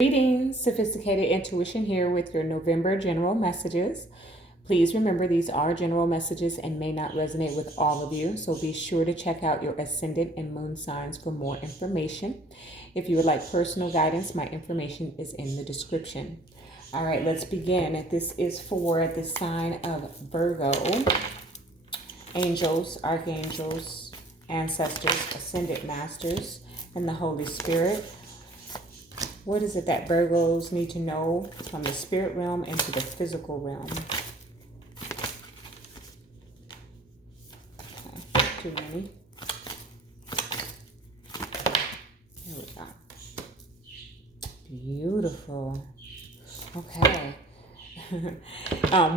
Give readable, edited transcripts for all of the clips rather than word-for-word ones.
Greetings, Sophisticated Intuition here with your November general messages. Please remember these are general messages and may not resonate with all of you, so be sure to check out your ascendant and moon signs for more information. If you would like personal guidance, my information is in the description. All right, let's begin. This is for the sign of Virgo. Angels, archangels, ancestors, ascended masters, and the Holy Spirit. What is it that Virgos need to know from the spirit realm into the physical realm? Okay, too many. Here we go. Beautiful. Okay.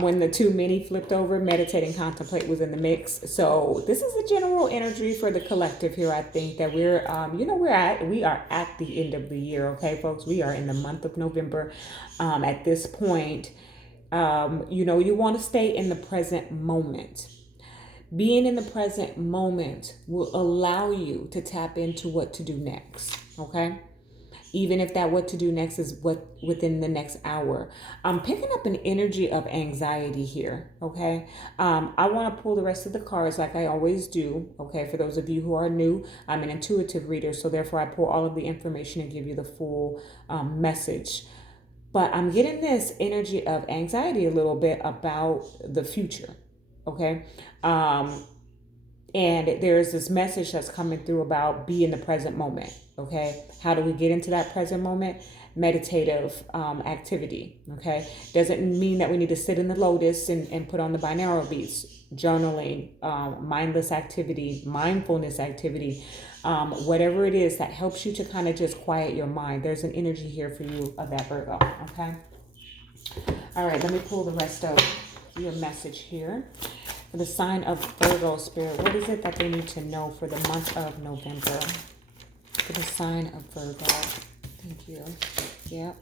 When the too many flipped over, meditate and contemplate was in the mix. So this is a general energy for the collective here. I think that we are at the end of the year. Okay, folks, we are in the month of November. At this point, you want to stay in the present moment. Being in the present moment will allow you to tap into what to do next. Okay. Even if that what to do next is what within the next hour. I'm picking up an energy of anxiety here, okay? I want to pull the rest of the cards like I always do, okay? For those of you who are new, I'm an intuitive reader, so therefore I pull all of the information and give you the full message. But I'm getting this energy of anxiety a little bit about the future, okay? And there's this message that's coming through about be in the present moment, okay? How do we get into that present moment? Meditative activity, okay? Doesn't mean that we need to sit in the lotus and put on the binaural beats. Journaling, mindless activity, mindfulness activity, whatever it is that helps you to kind of just quiet your mind. There's an energy here for you of that Virgo, okay? All right, let me pull the rest of your message here. For the sign of Virgo spirit, what is it that they need to know for the month of November? For the sign of Virgo. Thank you. Yep.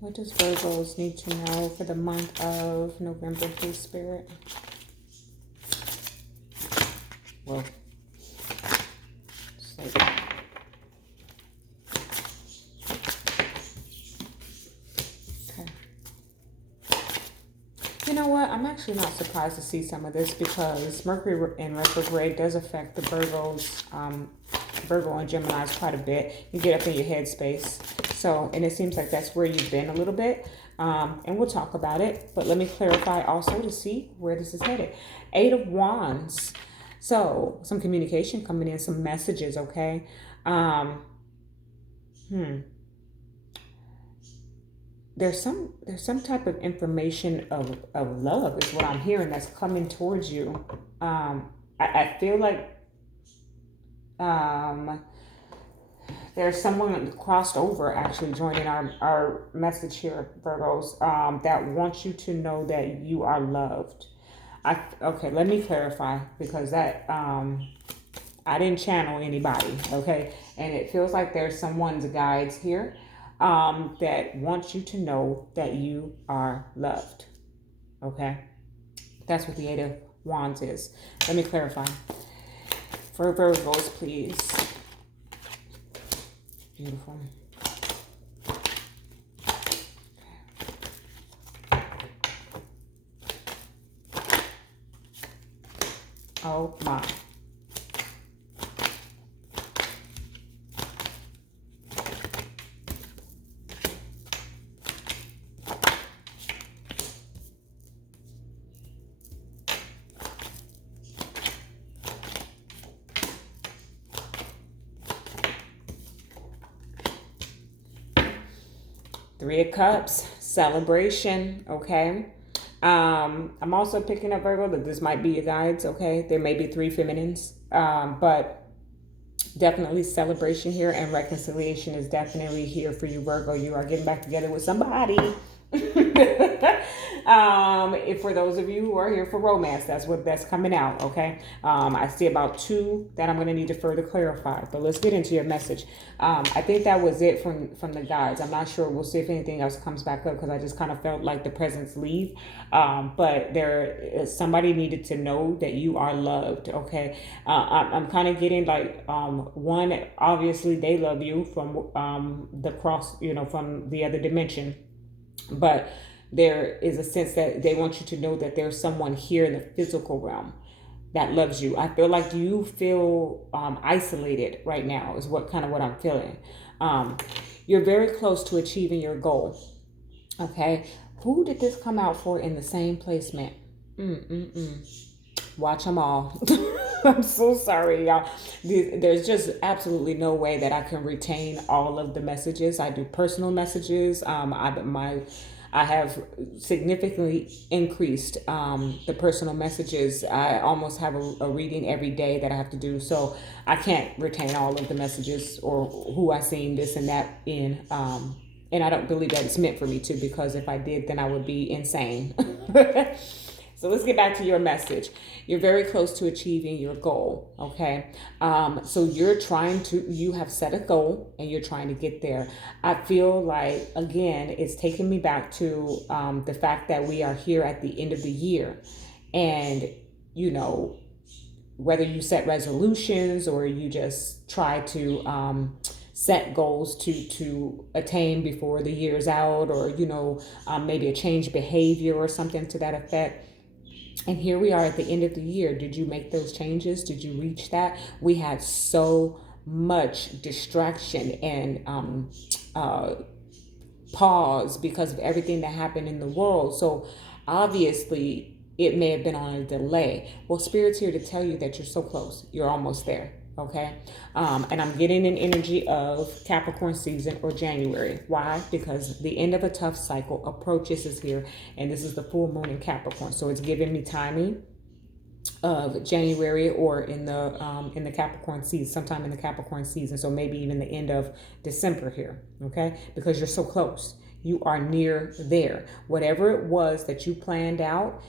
What does Virgos need to know for the month of November, please, Spirit? Well, okay. You know what? I'm actually not surprised to see some of this because Mercury in retrograde does affect the Virgos, Virgo and Geminis quite a bit. You get up in your head space. So, and it seems like that's where you've been a little bit. And we'll talk about it. But let me clarify also to see where this is headed. 8 of Wands. So, some communication coming in, some messages, okay? There's some type of information of love is what I'm hearing that's coming towards you. I feel like there's someone crossed over actually joining our message here, Virgos, that wants you to know that you are loved. Okay, let me clarify because that I didn't channel anybody, okay? And it feels like there's someone's guides here that wants you to know that you are loved, okay? That's what the 8 of Wands is. Let me clarify. For Virgos, please. Beautiful. Oh my. Three of Cups, celebration, okay? I'm also picking up, Virgo, that this might be your guides, okay? There may be 3 feminines, but definitely celebration here and reconciliation is definitely here for you, Virgo. You are getting back together with somebody. If for those of you who are here for romance, that's coming out. Okay. I see about two that I'm going to need to further clarify, but let's get into your message. I think that was it from the guides. I'm not sure. We'll see if anything else comes back up because I just kind of felt like the presence leave. But somebody needed to know that you are loved. Okay. I'm kind of getting like, one, obviously they love you from the cross, from the other dimension. But there is a sense that they want you to know that there's someone here in the physical realm that loves you. I feel like you feel isolated right now is what I'm feeling. You're very close to achieving your goal. Okay. Who did this come out for in the same placement? Watch them all. I'm so sorry, y'all. There's just absolutely no way that I can retain all of the messages. I do personal messages. I have significantly increased the personal messages. I almost have a reading every day that I have to do. So I can't retain all of the messages or who I seen this and that in. And I don't believe that it's meant for me to, because if I did, then I would be insane. So let's get back to your message. You're very close to achieving your goal, okay? So you have set a goal and you're trying to get there. I feel like, again, it's taking me back to the fact that we are here at the end of the year. And, whether you set resolutions or you just try to set goals to attain before the year's out, or, maybe a change behavior or something to that effect. And here we are at the end of the year. Did you make those changes? Did you reach that? We had so much distraction and pause because of everything that happened in the world. So obviously it may have been on a delay. Well, Spirit's here to tell you that you're so close. You're almost there. Okay. And I'm getting an energy of Capricorn season or January. Why? Because the end of a tough cycle approaches is here, and this is the full moon in Capricorn. So it's giving me timing of January or in the Capricorn season, sometime in the Capricorn season. So maybe even the end of December here. Okay. Because you're so close. You are near there. Whatever it was that you planned out,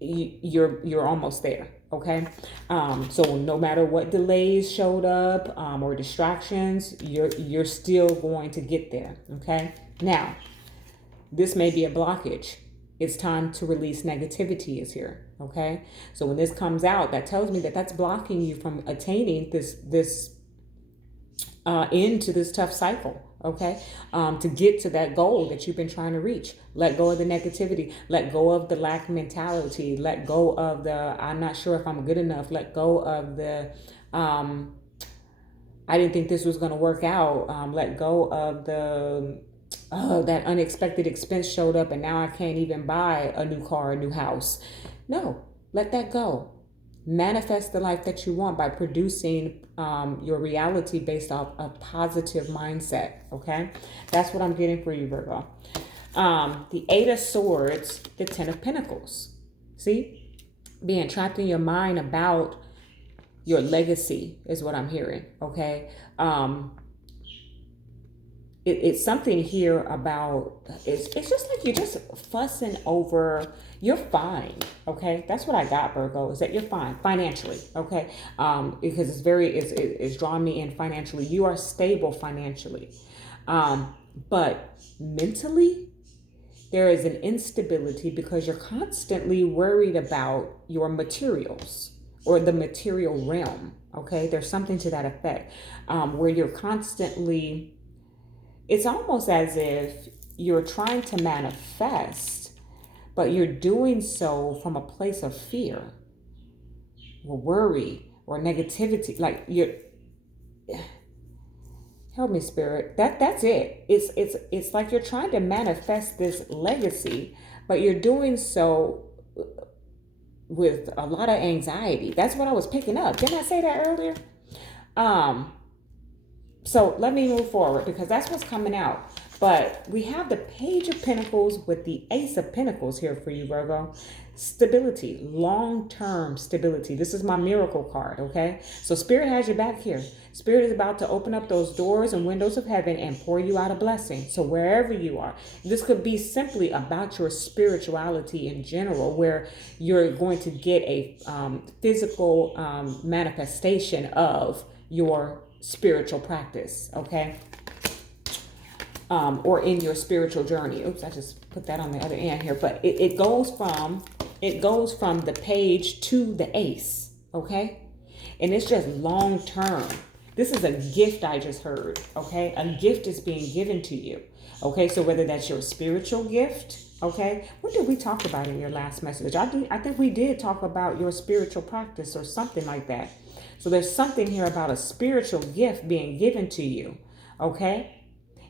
you're almost there. Okay. So no matter what delays showed up, or distractions, you're still going to get there. Okay. Now, this may be a blockage. It's time to release negativity is here. Okay. So when this comes out, that tells me that that's blocking you from attaining this end to this tough cycle. Okay. To get to that goal that you've been trying to reach. Let go of the negativity. Let go of the lack mentality. Let go of the, I'm not sure if I'm good enough. Let go of the, I didn't think this was going to work out. Let go of the, that unexpected expense showed up and now I can't even buy a new car, a new house. No, let that go. Manifest the life that you want by producing your reality based off a positive mindset. Okay. That's what I'm getting for you, Virgo. The 8 of Swords, the 10 of Pentacles. See, being trapped in your mind about your legacy is what I'm hearing. Okay. It's something here about, it's just like you're just fussing over, you're fine, okay? That's what I got, Virgo, is that you're fine financially, okay? Because it's drawing me in financially. You are stable financially. But mentally, there is an instability because you're constantly worried about your materials or the material realm, okay? There's something to that effect where you're constantly... It's almost as if you're trying to manifest, but you're doing so from a place of fear or worry or negativity. Like help me, Spirit. That's it. It's like you're trying to manifest this legacy, but you're doing so with a lot of anxiety. That's what I was picking up. Didn't I say that earlier? So let me move forward because that's what's coming out. But we have the Page of Pentacles with the Ace of Pentacles here for you, Virgo. stability, long-term stability. This is my miracle card, okay? So Spirit has your back here. Spirit is about to open up those doors and windows of heaven and pour you out a blessing. So wherever you are, this could be simply about your spirituality in general, where you're going to get a physical manifestation of your spiritual practice, okay? Or in your spiritual journey. Oops, I just put that on the other end here. But it goes from the page to the ace, okay? And it's just long term. This is a gift I just heard, okay? A gift is being given to you, okay? So whether that's your spiritual gift, okay? What did we talk about in your last message? I think we did talk about your spiritual practice or something like that. So there's something here about a spiritual gift being given to you, okay?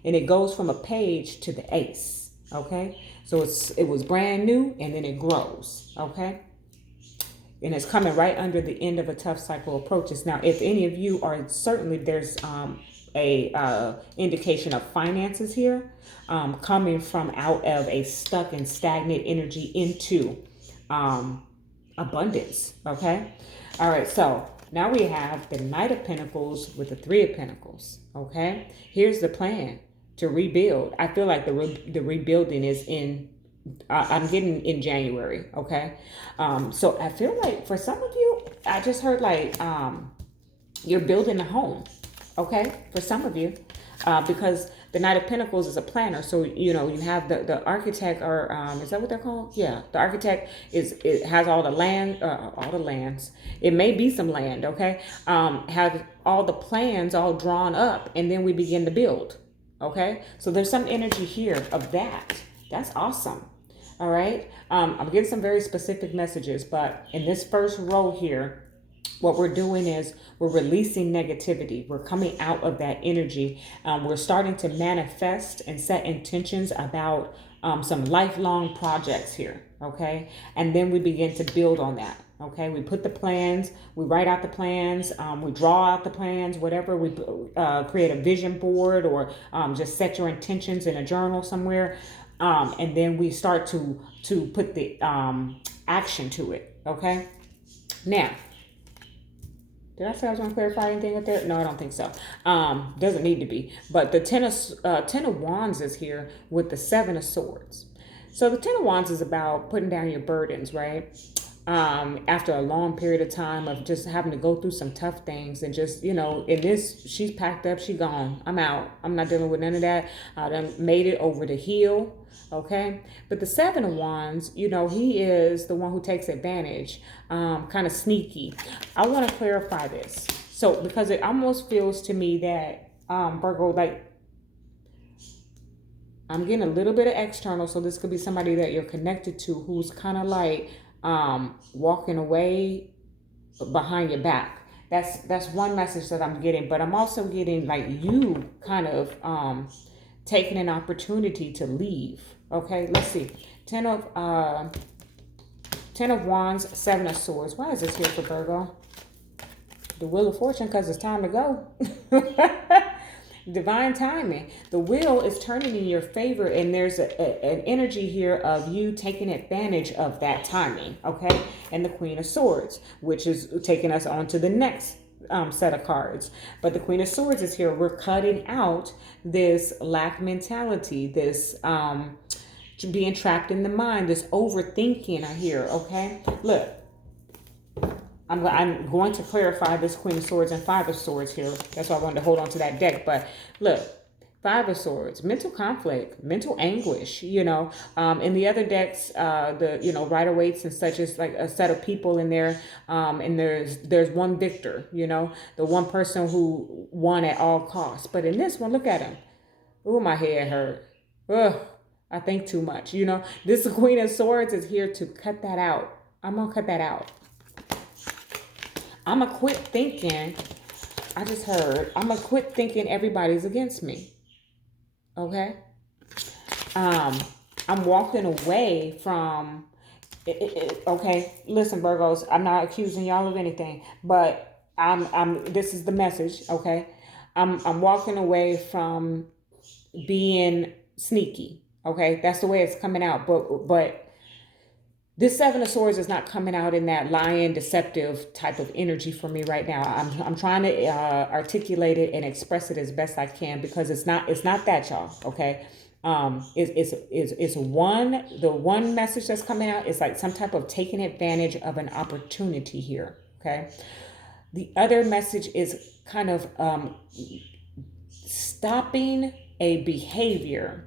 And it goes from a page to the ace, okay? So it was brand new, and then it grows, okay? And it's coming right under the end of a tough cycle approaches. Now, if any of you are, certainly there's a indication of finances here, coming from out of a stuck and stagnant energy into abundance, okay? All right, so now we have the Knight of Pentacles with the Three of Pentacles, okay? Here's the plan to rebuild. I feel like the rebuilding is in, I'm getting in January, okay? So I feel like for some of you, I just heard like you're building a home, okay? For some of you, because the Knight of Pentacles is a planner. So, you know, you have the architect, or is that what they're called? Yeah, the architect it has all the lands. It may be some land, okay? Have all the plans all drawn up, and then we begin to build, okay? So there's some energy here of that. That's awesome. All right. I'm getting some very specific messages, but in this first row here, what we're doing is we're releasing negativity. We're coming out of that energy. We're starting to manifest and set intentions about some lifelong projects here. Okay. And then we begin to build on that. Okay. We put the plans, we write out the plans, we draw out the plans, whatever. We create a vision board, or just set your intentions in a journal somewhere. And then we start to put the action to it. Okay. Now, did I say I was going to clarify anything with that? No, I don't think so. Doesn't need to be. But the Ten of Wands is here with the Seven of Swords. So the Ten of Wands is about putting down your burdens, right? After a long period of time of just having to go through some tough things, and just, you know, in this, she's packed up, she's gone. I'm out. I'm not dealing with none of that. I done made it over the hill. Okay. But the Seven of Wands, you know, he is the one who takes advantage, kind of sneaky. I want to clarify this. So, because it almost feels to me that, Virgo, like, I'm getting a little bit of external. So this could be somebody that you're connected to who's kind of like, walking away behind your back. That's one message that I'm getting, but I'm also getting like you kind of taking an opportunity to leave. Okay, let's see. Ten of Wands, Seven of Swords. Why is this here for Virgo? The Wheel of Fortune, because it's time to go. Divine timing. The wheel is turning in your favor, and there's an energy here of you taking advantage of that timing, okay? And the Queen of Swords, which is taking us on to the next set of cards. But the Queen of Swords is here. We're cutting out this lack mentality, this being trapped in the mind, this overthinking I hear, okay? Look. I'm going to clarify this Queen of Swords and Five of Swords here. That's why I wanted to hold on to that deck. But look, Five of Swords, mental conflict, mental anguish, you know. In the other decks, the, you know, Rider-Waite and such, is like a set of people in there. And there's one victor, you know, the one person who won at all costs. But in this one, look at him. Ooh, my head hurt. Ugh, I think too much, you know. This Queen of Swords is here to cut that out. I'm going to cut that out. I'm going to quit thinking, I just heard, I'm going to quit thinking everybody's against me. Okay? I'm walking away from, okay, listen, Virgos, I'm not accusing y'all of anything, but this is the message, okay? I'm walking away from being sneaky, okay? That's the way it's coming out, but This Seven of Swords is not coming out in that lion deceptive type of energy for me right now. I'm trying to articulate it and express it as best I can, because it's not that, y'all. Okay. It's the one message that's coming out is like some type of taking advantage of an opportunity here. Okay. The other message is kind of stopping a behavior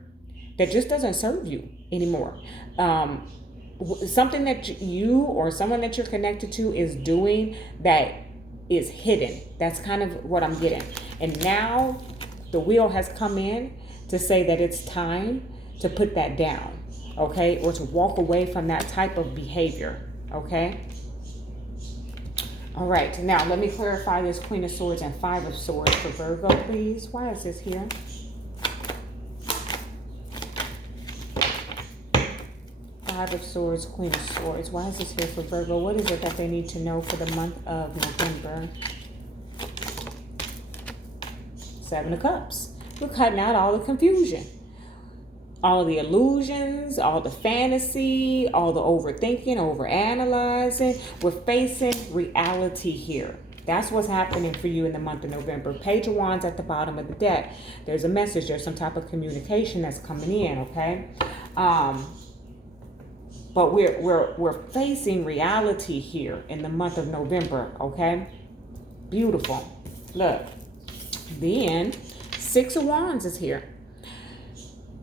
that just doesn't serve you anymore. Something that you or someone that you're connected to is doing that is hidden. That's kind of what I'm getting. And now the wheel has come in to say that it's time to put that down, okay? Or to walk away from that type of behavior, okay? All right, now let me clarify this Queen of Swords and Five of Swords for Virgo, please. Why is this here? Five of Swords, Queen of Swords. Why is this here for Virgo? What is it that they need to know for the month of November? Seven of Cups. We're cutting out all the confusion, all the illusions, all the fantasy, all the overthinking, overanalyzing. We're facing reality here. That's what's happening for you in the month of November. Page of Wands at the bottom of the deck. There's a message. There's some type of communication that's coming in, okay? But we're facing reality here in the month of November, okay? Beautiful. Look. Then Six of Wands is here.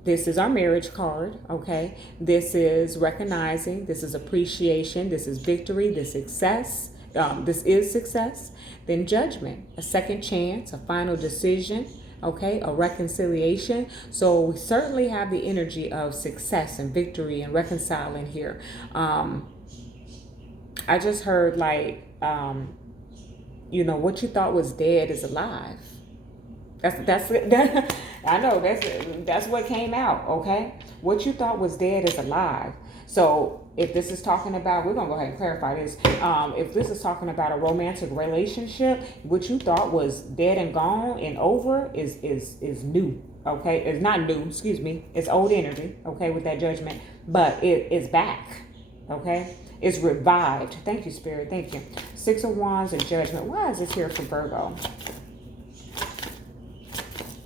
This is our marriage card, okay? This is recognizing, this is appreciation, this is victory, this success. This is success. Then Judgment, a second chance, a final decision, okay? A reconciliation. So we certainly have the energy of success and victory and reconciling here. I just heard like, what you thought was dead is alive. That's I know that's what came out, okay? What you thought was dead is alive. So if this is talking about, we're gonna go ahead and clarify this. If this is talking about a romantic relationship, what you thought was dead and gone and over is new, okay? It's not new, excuse me. It's old energy, okay, with that Judgment, but it is back, okay? It's revived. Thank you, Spirit. Thank you. Six of Wands and Judgment. Why is this here for Virgo?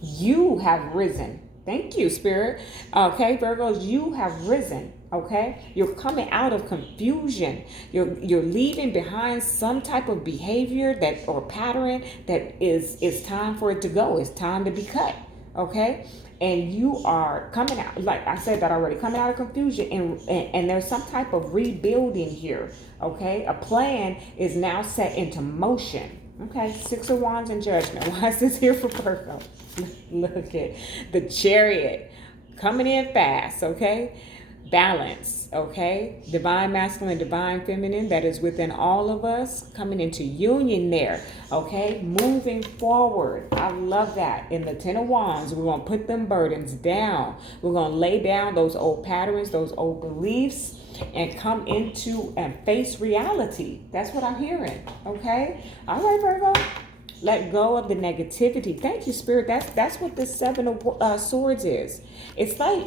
You have risen. Thank you, Spirit. Okay, Virgos, you have risen. Okay, you're coming out of confusion. You're leaving behind some type of behavior that or pattern that is time for it to go. It's time to be cut. Okay, and you are coming out, like I said that already, coming out of confusion, and there's some type of rebuilding here. Okay, a plan is now set into motion. Okay, Six of Wands and Judgment. Why is this here for Virgo? Look at the Chariot coming in fast, okay? Balance, okay? Divine masculine, divine feminine, that is within all of us, coming into union there, okay? Moving forward. I love that. In the Ten of Wands, we're going to put them burdens down. We're going to lay down those old patterns, those old beliefs, and come into and face reality. That's what I'm hearing, okay? All right, Virgo. Let go of the negativity. Thank you, Spirit. That's what this Seven of Swords is. It's like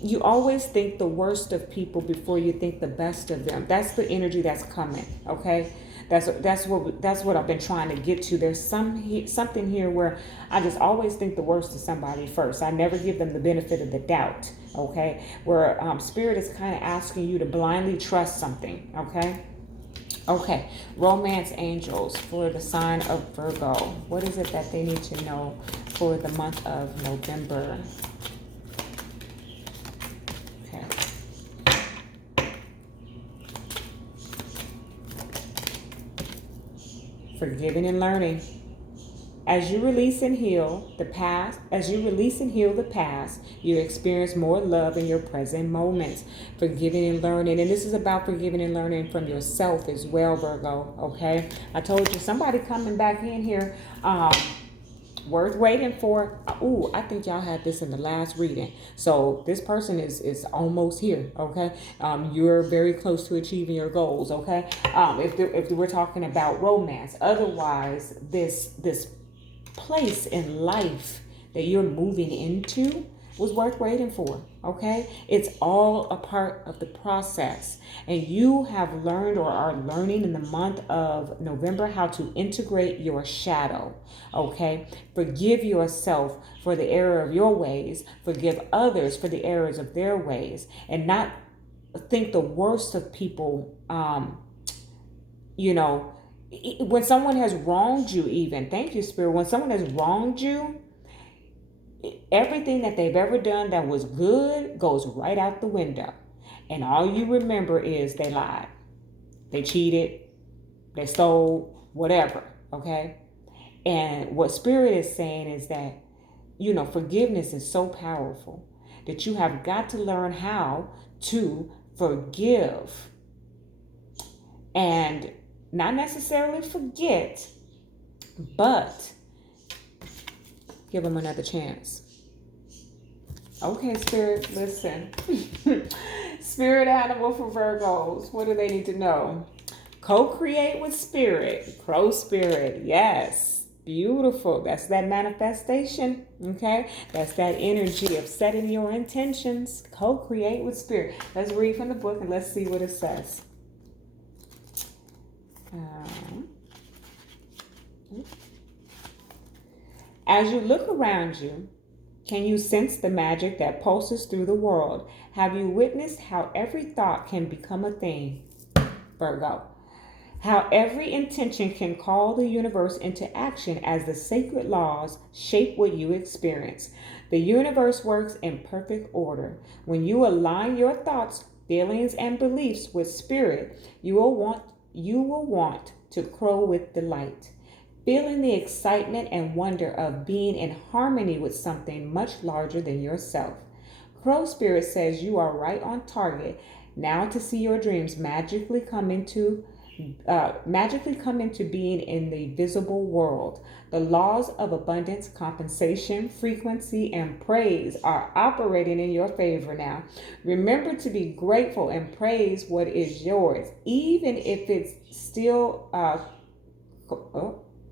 you always think the worst of people before you think the best of them. That's the energy that's coming, okay? That's what I've been trying to get to. There's something here where I just always think the worst of somebody first. I never give them the benefit of the doubt, okay? Where Spirit is kind of asking you to blindly trust something, okay? Okay, romance angels for the sign of Virgo. What is it that they need to know for the month of November? Okay. Forgiving and learning. As you release and heal the past, you experience more love in your present moments. Forgiving and learning. And this is about forgiving and learning from yourself as well, Virgo. Okay? I told you, somebody coming back in here, worth waiting for. Ooh, I think y'all had this in the last reading. So this person is almost here, okay? You're very close to achieving your goals, okay? If we're talking about romance. Otherwise, this place in life that you're moving into, was worth waiting for. Okay? It's all a part of the process. And you have learned or are learning in the month of November how to integrate your shadow. Okay? Forgive yourself for the error of your ways. Forgive others for the errors of their ways. And not think the worst of people. When someone has wronged you, even, thank you, Spirit, when someone has wronged you, everything that they've ever done that was good goes right out the window. And all you remember is they lied, they cheated, they stole, whatever. Okay? And what Spirit is saying is that, forgiveness is so powerful that you have got to learn how to forgive and not necessarily forget, but give them another chance. Okay, Spirit, listen. Spirit animal for Virgos. What do they need to know? Co-create with Spirit. Crow Spirit. Yes. Beautiful. That's that manifestation. Okay? That's that energy of setting your intentions. Co-create with Spirit. Let's read from the book and let's see what it says. As you look around you, can you sense the magic that pulses through the world? Have you witnessed how every thought can become a thing? Virgo. How every intention can call the universe into action as the sacred laws shape what you experience. The universe works in perfect order. When you align your thoughts, feelings, and beliefs with Spirit, you will want to crow with delight, feeling the excitement and wonder of being in harmony with something much larger than yourself. Crow Spirit says you are right on target now to see your dreams magically come into being in the visible world. The laws of abundance, compensation, frequency, and praise are operating in your favor now. Remember to be grateful and praise what is yours, even if it's still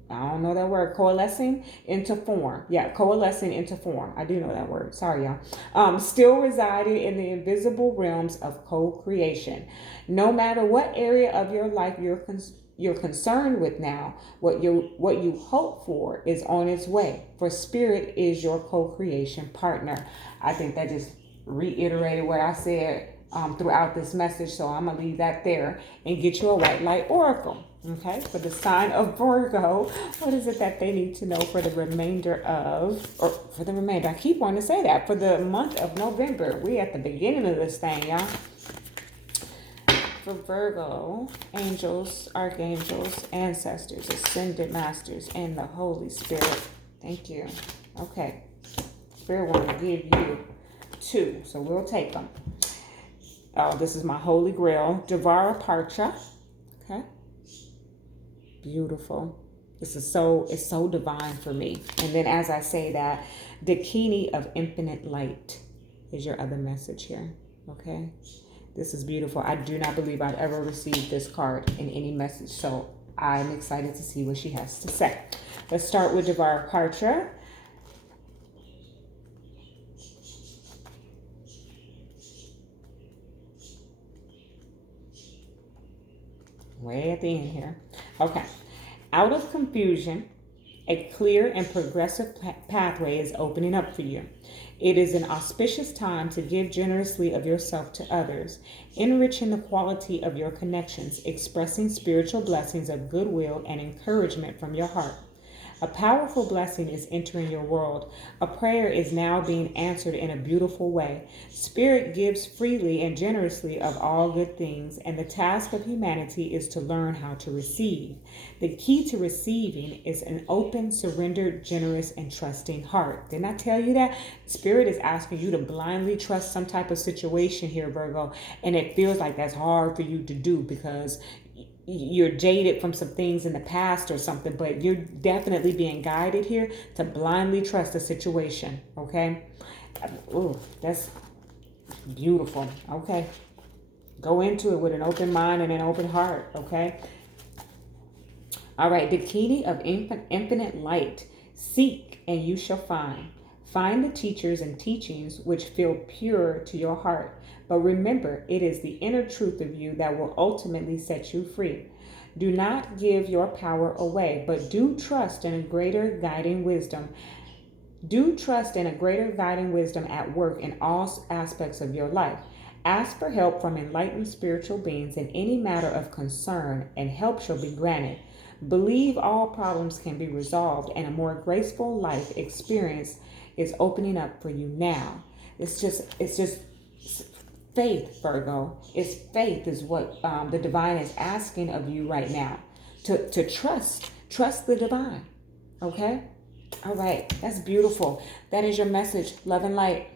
I don't know that word, coalescing into form. Yeah, coalescing into form. I do know that word. Sorry, y'all. Still residing in the invisible realms of co-creation. No matter what area of your life you're concerned with now, what you hope for is on its way. For Spirit is your co-creation partner. I think that just reiterated what I said throughout this message, so I'm gonna leave that there and get you a white light oracle. Okay, for the sign of Virgo, what is it that they need to know for the remainder I keep wanting to say that, for the month of November. We at the beginning of this thing, y'all. For Virgo, angels, archangels, ancestors, ascended masters, and the Holy Spirit. Thank you. Okay, Spirit want to give you 2, so we'll take them. Oh, this is my holy grail, Devara Parcha. Okay. Beautiful. It's so divine for me. And then as I say that, Dakini of infinite light is your other message here. Okay. This is beautiful. I do not believe I've ever received this card in any message. So I'm excited to see what she has to say. Let's start with Devara Parcha. Way at the end here. Okay. Out of confusion, a clear and progressive pathway is opening up for you. It is an auspicious time to give generously of yourself to others, enriching the quality of your connections, expressing spiritual blessings of goodwill and encouragement from your heart. A powerful blessing is entering your world. A prayer is now being answered in a beautiful way. Spirit gives freely and generously of all good things, and the task of humanity is to learn how to receive. The key to receiving is an open, surrendered, generous, and trusting heart. Didn't I tell you that? Spirit is asking you to blindly trust some type of situation here, Virgo, and it feels like that's hard for you to do because you're jaded from some things in the past or something, but you're definitely being guided here to blindly trust a situation. Okay. Ooh, that's beautiful. Okay. Go into it with an open mind and an open heart. Okay. All right. The key of infinite light. Seek and you shall find. Find the teachers and teachings which feel pure to your heart. But remember, it is the inner truth of you that will ultimately set you free. Do not give your power away, but do trust in a greater guiding wisdom. Do trust in a greater guiding wisdom at work in all aspects of your life. Ask for help from enlightened spiritual beings in any matter of concern, and help shall be granted. Believe all problems can be resolved, and a more graceful life experience is opening up for you now. It's just faith, Virgo. It's faith is what the divine is asking of you right now. To trust the divine. Okay? All right. That's beautiful. That is your message. Love and light.